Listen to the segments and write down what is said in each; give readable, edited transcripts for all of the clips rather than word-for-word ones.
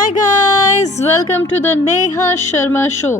Hi guys, welcome to the Neha Sharma show.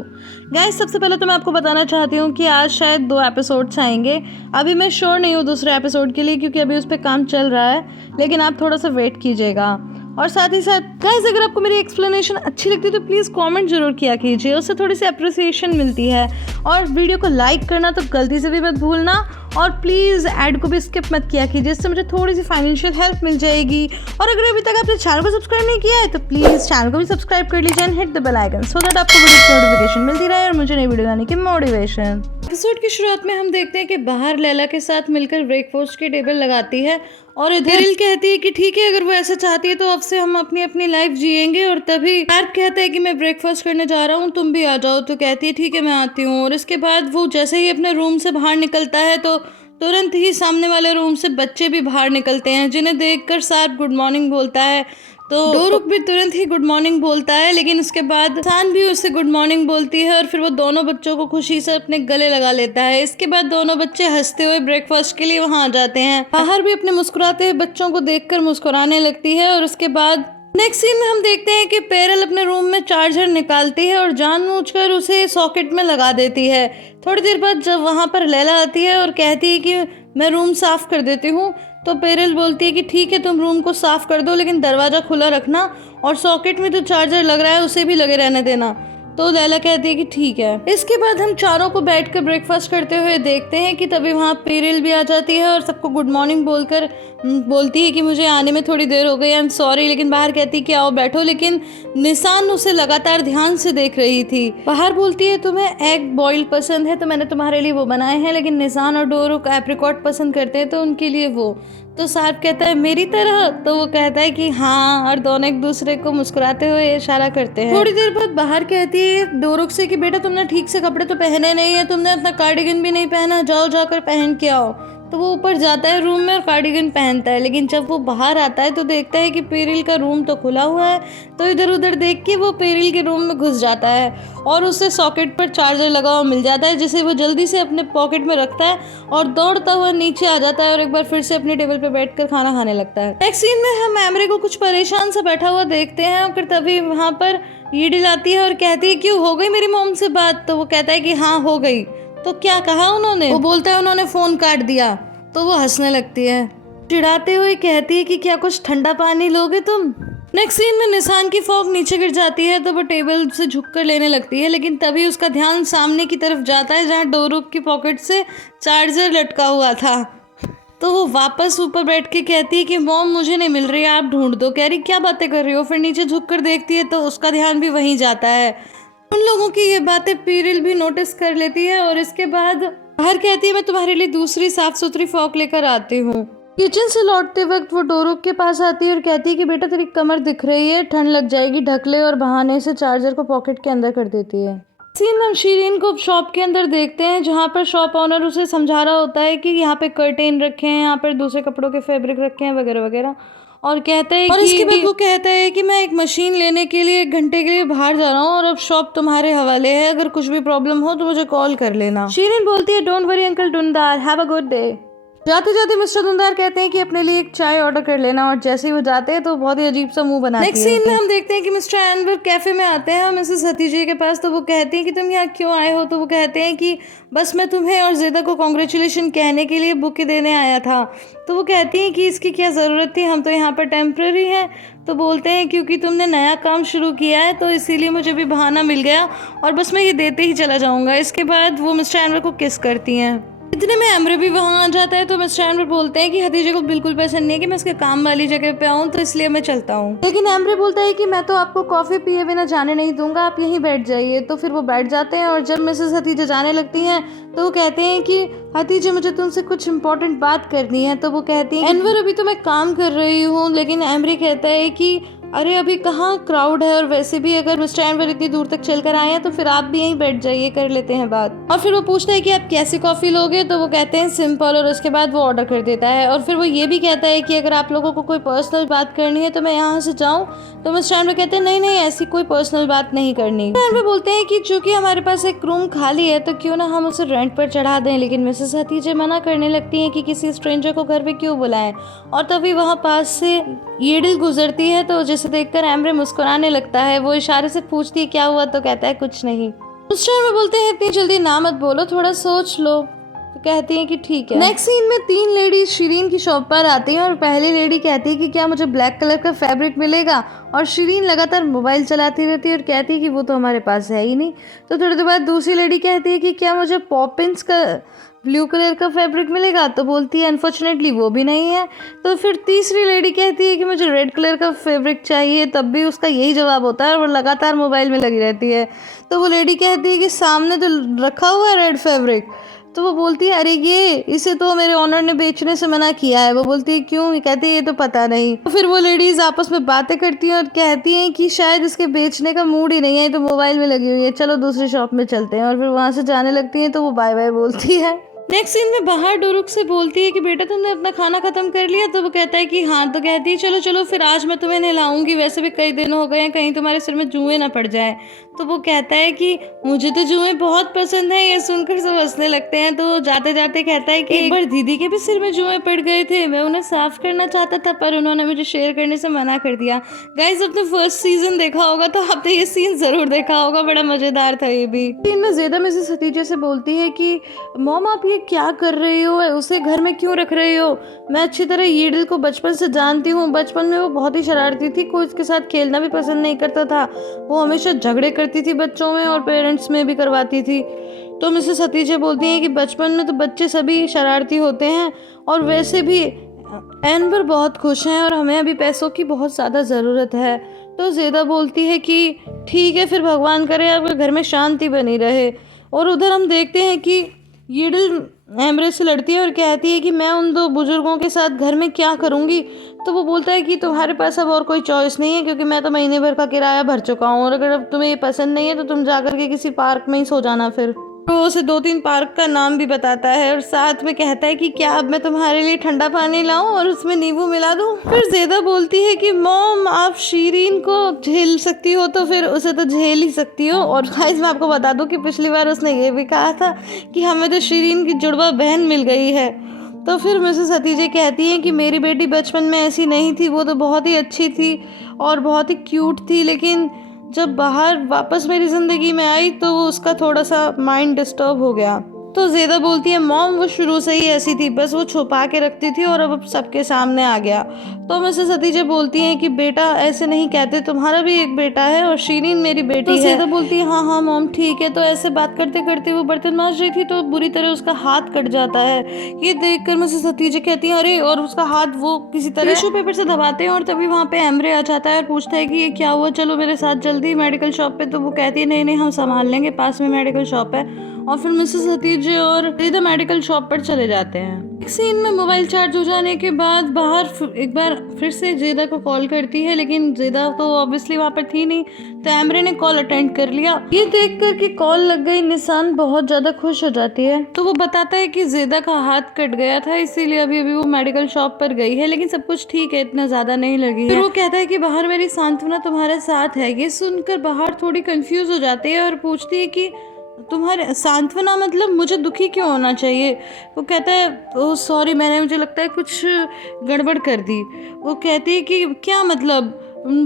Guys, सबसे पहले तो मैं आपको बताना चाहती हूँ कि आज शायद 2 एपिसोड्स आएंगे। अभी मैं श्योर नहीं हूँ दूसरे एपिसोड के लिए, क्योंकि अभी उस पर काम चल रहा है, लेकिन आप थोड़ा सा वेट कीजिएगा। और साथ ही साथ गाइस, अगर आपको मेरी एक्सप्लेनेशन अच्छी लगती है तो प्लीज़ कमेंट जरूर किया कीजिए, उससे थोड़ी सी अप्रिसिएशन मिलती है। और वीडियो को लाइक करना तो गलती से भी मत भूलना, और प्लीज़ ऐड को भी स्किप मत किया कीजिए, इससे मुझे थोड़ी सी फाइनेंशियल हेल्प मिल जाएगी। और अगर अभी तक आपने चैनल को सब्सक्राइब नहीं किया है तो प्लीज़ चैनल को भी सब्सक्राइब कर लीजिए and hit the bell icon, so that आपको वीडियो की नोटिफिकेशन मिलती रहे और मुझे नई वीडियो लाने की मोटिवेशन। एपिसोड की शुरुआत में हम देखते हैं कि बाहर लैला के साथ मिलकर ब्रेकफास्ट की टेबल लगाती है और इधर कहती है कि ठीक है, अगर वो ऐसा चाहती है तो अब से हम अपनी अपनी लाइफ जिएंगे। और तभी पार्क कहता है कि मैं ब्रेकफास्ट करने जा रहा हूँ, तुम भी आ जाओ। तो कहती है ठीक है, मैं आती हूँ। और इसके बाद वो जैसे ही अपने रूम से बाहर निकलता है तो तुरंत ही सामने वाले रूम से बच्चे भी बाहर निकलते हैं, जिन्हें देखकर सार्प गुड मॉर्निंग बोलता है। तो डोरुक भी तुरंत ही गुड मॉर्निंग बोलता है, लेकिन उसके बाद सान भी उससे गुड मॉर्निंग बोलती है और फिर वो दोनों बच्चों को खुशी से अपने गले लगा लेता है। इसके बाद दोनों बच्चे हंसते हुए ब्रेकफास्ट के लिए वहां आ जाते हैं। बाहर भी अपने मुस्कुराते हुए बच्चों को देखकर मुस्कुराने लगती है। और उसके बाद नेक्स्ट सीन में हम देखते हैं कि पेरल अपने रूम में चार्जर निकालती है और जानबूझकर उसे सॉकेट में लगा देती है। थोड़ी देर बाद जब वहां पर लैला आती है और कहती है कि मैं रूम साफ कर देती हूँ, तो पेरल बोलती है कि ठीक है, तुम रूम को साफ कर दो, लेकिन दरवाज़ा खुला रखना और सॉकेट में जो चार्जर लग रहा है उसे भी लगे रहने देना। तो लैला कहती है कि ठीक है। इसके बाद हम चारों को बैठकर ब्रेकफास्ट करते हुए देखते हैं कि तभी वहाँ पेरल भी आ जाती है और सबको गुड मॉर्निंग बोलकर बोलती है कि मुझे आने में थोड़ी देर हो गई, आई एम सॉरी, लेकिन बाहर कहती है कि आओ बैठो। लेकिन निशान उसे लगातार ध्यान से देख रही थी। बाहर बोलती है तुम्हें एग बॉइल्ड पसंद है तो मैंने तुम्हारे लिए वो बनाए हैं, लेकिन निशान और डोरुक एप्रिकॉट पसंद करते हैं तो उनके लिए वो। तो सार्प कहता है मेरी तरह, तो वो कहता है कि हाँ, और दोनों एक दूसरे को मुस्कुराते हुए इशारा करते हैं। थोड़ी देर बाद बाहर कहती है डोरुक से कि बेटा तुमने ठीक से कपड़े तो पहने नहीं है, तुमने अपना कार्डिगन भी नहीं पहना, जाओ जाकर पहन के आओ। तो वो ऊपर जाता है रूम में और कार्डिगन पहनता है, लेकिन जब वो बाहर आता है तो देखता है कि पेरिल का रूम तो खुला हुआ है। तो इधर उधर देख के वो पेरिल के रूम में घुस जाता है और उसे सॉकेट पर चार्जर लगा हुआ मिल जाता है, जिसे वो जल्दी से अपने पॉकेट में रखता है और दौड़ता हुआ नीचे आ जाता है और एक बार फिर से अपनी टेबल पर बैठकर खाना खाने लगता है। नेक्स्ट सीन में हम एमरे को कुछ परेशान सा बैठा हुआ देखते हैं और फिर तभी वहाँ पर ईडिल आती है और कहती है क्यों, हो गई मेरी मॉम से बात? तो वो कहता है कि हाँ हो गई। तो क्या कहा उन्होंने? वो बोलता है उन्होंने फोन काट दिया। तो वो हंसने लगती है, चिढ़ाते हुए कहती है कि क्या कुछ ठंडा पानी लोगे तुम? नेक्स्ट सीन में निशान की फॉग नीचे गिर जाती है तो वो टेबल से झुककर लेने लगती है, लेकिन तभी उसका ध्यान सामने की तरफ जाता है जहाँ डोरुक की पॉकेट से चार्जर लटका हुआ था। तो वो वापस ऊपर बैठ के कहती है कि मॉम मुझे नहीं मिल रही, आप ढूंढ दो। कह रही क्या बातें कर रही हो? फिर नीचे झुककर देखती है तो उसका ध्यान भी वहीं जाता है। उन लोगों की ये बातें पेरिल भी नोटिस कर लेती है और इसके बाद बाहर कहती है मैं तुम्हारे लिए दूसरी साफ सुथरी फॉक लेकर आती हूँ। किचन से लौटते वक्त वो डोरुक के पास आती है और कहती है कि बेटा तेरी कमर दिख रही है, ठंड लग जाएगी, ढक ले। और बहाने से चार्जर को पॉकेट के अंदर कर देती है। सीन में हम शीरीन को शॉप के अंदर देखते हैं, जहाँ पर शॉप ऑनर उसे समझा रहा होता है कि यहाँ पे कर्टेन रखे हैं, यहाँ पर दूसरे कपड़ों के फैब्रिक रखे हैं वगैरह वगैरह। और कहता है और इसके बाद वो कहता है कि मैं एक मशीन लेने के लिए 1 घंटे के लिए बाहर जा रहा हूँ और अब शॉप तुम्हारे हवाले है, अगर कुछ भी प्रॉब्लम हो तो मुझे कॉल कर लेना। शीरीन बोलती है डोंट वरी अंकल दुंदार, हैव अ गुड डे। जाते जाते मिस्टर दुंदार कहते हैं कि अपने लिए एक चाय ऑर्डर कर लेना, और जैसे ही वो जाते हैं तो बहुत ही अजीब सा मुंह बनाती है। नेक्स्ट सीन में हम देखते हैं कि मिस्टर एनवर कैफे में आते हैं मिसेस हतीजे के पास। तो वो कहती हैं कि तुम यहाँ क्यों आए हो? तो वो कहते हैं कि बस मैं तुम्हें और ज़ेदा को कॉन्ग्रेचुलेशन कहने के लिए बुके देने आया था। तो वो कहती हैं कि इसकी क्या ज़रूरत थी, हम तो यहाँ पर टेम्प्रेरी हैं। तो बोलते हैं क्योंकि तुमने नया काम शुरू किया है तो इसीलिए मुझे भी बहाना मिल गया और बस मैं ये देते ही चला जाऊँगा। इसके बाद वो मिस्टर एनवर को किस करती हैं। इतने में एमरे भी वहाँ आ जाता है तो मिस्टर एनवर बोलते हैं कि हतीजे को बिल्कुल पसंद नहीं है कि मैं उसके काम वाली जगह पे आऊँ, तो इसलिए मैं चलता हूँ। लेकिन एमरे बोलता है कि मैं तो आपको कॉफ़ी पिए बिना जाने नहीं दूंगा, आप यहीं बैठ जाइए। तो फिर वो बैठ जाते हैं और जब मिसेस हतीजे जाने लगती हैं तो वो कहते हैं कि हतीजे मुझे तुमसे कुछ इंपॉर्टेंट बात करनी है। तो वो कहती है एनवर अभी तो मैं काम कर रही हूँ। लेकिन एमरे कहता है कि अरे अभी कहाँ क्राउड है, और वैसे भी अगर मिस्टर एनवर इतनी दूर तक चलकर आए हैं तो फिर आप भी यहीं बैठ जाइए, कर लेते हैं बात। और फिर वो पूछता है कि आप कैसी कॉफ़ी लोगे? तो वो कहते हैं सिंपल, और उसके बाद वो ऑर्डर कर देता है। और फिर वो ये भी कहता है कि अगर आप लोगों को कोई पर्सनल बात करनी है तो मैं यहाँ से जाऊँ? तो मिस्टर एनवर कहते हैं नहीं नहीं, ऐसी कोई पर्सनल बात नहीं करनी। एनवर बोलते हैं कि चूंकि हमारे पास एक रूम खाली है तो क्यों ना हम उसे रेंट पर चढ़ा दें। लेकिन मिसेस हतीजे मना करने लगती हैं कि किसी स्ट्रेंजर को घर पे क्यों बुलाएं। और तभी वहाँ पास से ईडिल गुजरती है तो जिसे देखकर एम्बरे मुस्कुराने लगता है। वो इशारे से पूछती है क्या हुआ, तो कहता है कुछ नहीं। उस टाइम में बोलते हैं इतनी जल्दी ना मत बोलो, थोड़ा सोच लो। तो कहती है कि ठीक है। नेक्स्ट सीन में 3 लेडीज शिरीन की शॉप पर आती हैं और पहली लेडी कहती है कि क्या मुझे ब्लैक कलर का फैब्रिक मिलेगा, और शिरीन लगातार मोबाइल चलाती रहती है और कहती है कि वो तो हमारे पास है ही नहीं। तो थोड़ी देर बाद दूसरी लेडी कहती है कि क्या मुझे पॉपिंस का ब्लू कलर का फैब्रिक मिलेगा, तो बोलती है अनफॉर्चुनेटली वो भी नहीं है। तो फिर तीसरी लेडी कहती है कि मुझे रेड कलर का फैब्रिक चाहिए, तब भी उसका यही जवाब होता है और वो लगातार मोबाइल में लगी रहती है। तो वो लेडी कहती है कि सामने तो रखा हुआ है रेड फैब्रिक। तो वो बोलती है अरे ये इसे तो मेरे ऑनर ने बेचने से मना किया है। वो बोलती है क्यों, ये कहती है ये तो पता नहीं। तो फिर वो लेडीज आपस में बातें करती हैं और कहती हैं कि शायद इसके बेचने का मूड ही नहीं है, तो मोबाइल में लगी हुई है, चलो दूसरी शॉप में चलते हैं। और फिर वहाँ से जाने लगती हैं तो वो बाय बाय बोलती है। नेक्स्ट सीन में बाहर डोरुक से बोलती है कि बेटा तुमने अपना खाना खत्म कर लिया, तो वो कहता है कि हाँ। तो कहती है चलो चलो फिर आज मैं तुम्हें नहलाऊंगी, वैसे भी कई दिन हो गए हैं, कहीं तुम्हारे सिर में जुएं ना पड़ जाए। तो वो कहता है कि मुझे तो जुएं बहुत पसंद है। ये सुनकर सब हंसने लगते हैं। तो जाते जाते कहता है कि एक बार दीदी के भी सिर में जुएं पड़ गए थे, मैं उन्हें साफ करना चाहता था पर उन्होंने मुझे शेयर करने से मना कर दिया। गाइस आपने फर्स्ट सीजन देखा होगा तो आपने ये सीन जरूर देखा होगा, बड़ा मजेदार था ये भी। सीन में ज़ेदा मिसेस हतीजे से बोलती है कि मॉम आप ये क्या कर रही हो, उसे घर में क्यों रख रही हो? मैं अच्छी तरह ईडिल को बचपन से जानती हूँ। बचपन में वो बहुत ही शरारती थी, कोई उसके साथ खेलना भी पसंद नहीं करता था। वो हमेशा झगड़े करती थी बच्चों में और पेरेंट्स में भी करवाती थी। तो मिसेस हतीजे बोलती हैं कि बचपन में तो बच्चे सभी शरारती होते हैं, और वैसे भी एम्बर बहुत खुश हैं और हमें अभी पैसों की बहुत ज़्यादा ज़रूरत है। तो ज़ेदा बोलती है कि ठीक है फिर भगवान करे आपके घर में शांति बनी रहे। और उधर हम देखते हैं कि ईडिल एम्बरे से लड़ती है और कहती है कि मैं उन 2 बुजुर्गों के साथ घर में क्या करूँगी। तो वो बोलता है कि तुम्हारे पास अब और कोई चॉइस नहीं है, क्योंकि मैं तो महीने भर का किराया भर चुका हूँ, और अगर अब तुम्हें ये पसंद नहीं है तो तुम जाकर के किसी पार्क में ही सो जाना। फिर तो उसे 2-3 पार्क का नाम भी बताता है और साथ में कहता है कि क्या अब मैं तुम्हारे लिए ठंडा पानी लाऊं और उसमें नींबू मिला दूं। फिर ज़ेदा बोलती है कि मॉम आप शिरीन को झेल सकती हो तो फिर उसे तो झेल ही सकती हो। और गाइस मैं आपको बता दूं कि पिछली बार उसने ये भी कहा था कि हमें तो शिरीन की जुड़वा बहन मिल गई है। तो फिर मिसेस हतीजे कहती हैं कि मेरी बेटी बचपन में ऐसी नहीं थी, वो तो बहुत ही अच्छी थी और बहुत ही क्यूट थी, लेकिन जब बाहर वापस मेरी ज़िंदगी में आई तो उसका थोड़ा सा माइंड डिस्टर्ब हो गया। तो ज़ेदा बोलती है मॉम वो शुरू से ही ऐसी थी, बस वो छुपा के रखती थी और अब सबके सामने आ गया। तो मिसेस हतीजे बोलती हैं कि बेटा ऐसे नहीं कहते, तुम्हारा भी एक बेटा है और शिरीन मेरी बेटी है। ज़ेदा बोलती है हाँ हाँ मॉम ठीक है। तो ऐसे बात करते करते वो बर्तन मांज रही थी तो बुरी तरह उसका हाथ कट जाता है। ये देखकर मिसेस हतीजे कहती है अरे, और उसका हाथ वो किसी तरह टिश्यू पेपर से दबाते हैं और तभी वहाँ पे एम्बरे आ जाता है और पूछता है कि ये क्या हुआ, चलो मेरे साथ जल्दी मेडिकल शॉप पे। तो वो कहती है नहीं नहीं हम संभाल लेंगे, पास में मेडिकल शॉप है। और फिर मिसेस हतीजे और ज़ेदा मेडिकल शॉप पर चले जाते हैं। एक सीन में मोबाइल चार्ज हो जाने के बाद बाहर एक बार फिर से ज़ेदा को कॉल करती है, लेकिन ज़ेदा तो ऑब्वियसली वहाँ पर थी नहीं, तो एम्बरे ने कॉल अटेंड कर लिया। ये देखकर कि कॉल लग गई निशान बहुत ज़्यादा खुश हो जाती है। तो वो बताता है कि ज़ेदा का हाथ कट गया था, इसीलिए अभी वो मेडिकल शॉप पर गई है, लेकिन सब कुछ ठीक है, इतना ज़्यादा नहीं लगी है। फिर वो कहता है कि बाहर मेरी सांत्वना तुम्हारे साथ है। ये सुनकर बाहर थोड़ी कंफ्यूज हो जाती है और पूछती है कि तुम्हारे सांत्वना मतलब मुझे दुखी क्यों होना चाहिए। वो कहता है ओह सॉरी, मुझे लगता है कुछ गड़बड़ कर दी। वो कहती है कि क्या मतलब,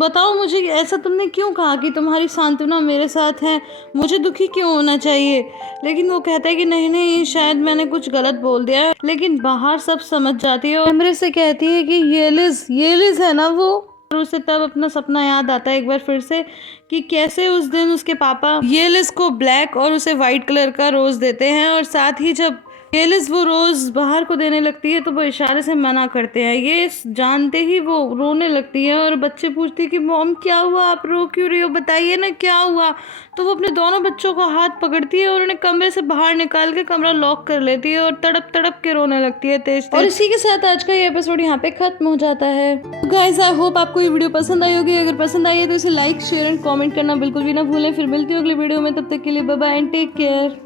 बताओ मुझे ऐसा तुमने क्यों कहा कि तुम्हारी सांत्वना मेरे साथ है, मुझे दुखी क्यों होना चाहिए। लेकिन वो कहता है कि नहीं नहीं शायद मैंने कुछ गलत बोल दिया है। लेकिन बाहर सब समझ जाती है और एम्बरे से कहती है कि ये लिज है ना वो। और उसे तब अपना सपना याद आता है एक बार फिर से कि कैसे उस दिन उसके पापा येलिस को ब्लैक और उसे वाइट कलर का रोज़ देते हैं, और साथ ही जब येलिस वो रोज़ बाहर को देने लगती है तो वो इशारे से मना करते हैं। ये जानते ही वो रोने लगती है और बच्चे पूछती है कि मॉम क्या हुआ, आप रो क्यों रही हो, बताइए ना क्या हुआ। तो वो अपने दोनों बच्चों का हाथ पकड़ती है और उन्हें कमरे से बाहर निकाल के कमरा लॉक कर लेती है और तड़प तड़प के रोने लगती है तेज तेज। और इसी के साथ आज का ये एपिसोड यहाँ पे खत्म हो जाता है। गाइस आई होप आपको ये वीडियो पसंद आई होगी। अगर पसंद आई है तो इसे लाइक शेयर एंड कमेंट करना बिल्कुल भी ना भूलें। फिर मिलती हूँ अगली वीडियो में, तब तक के लिए bye bye and take care.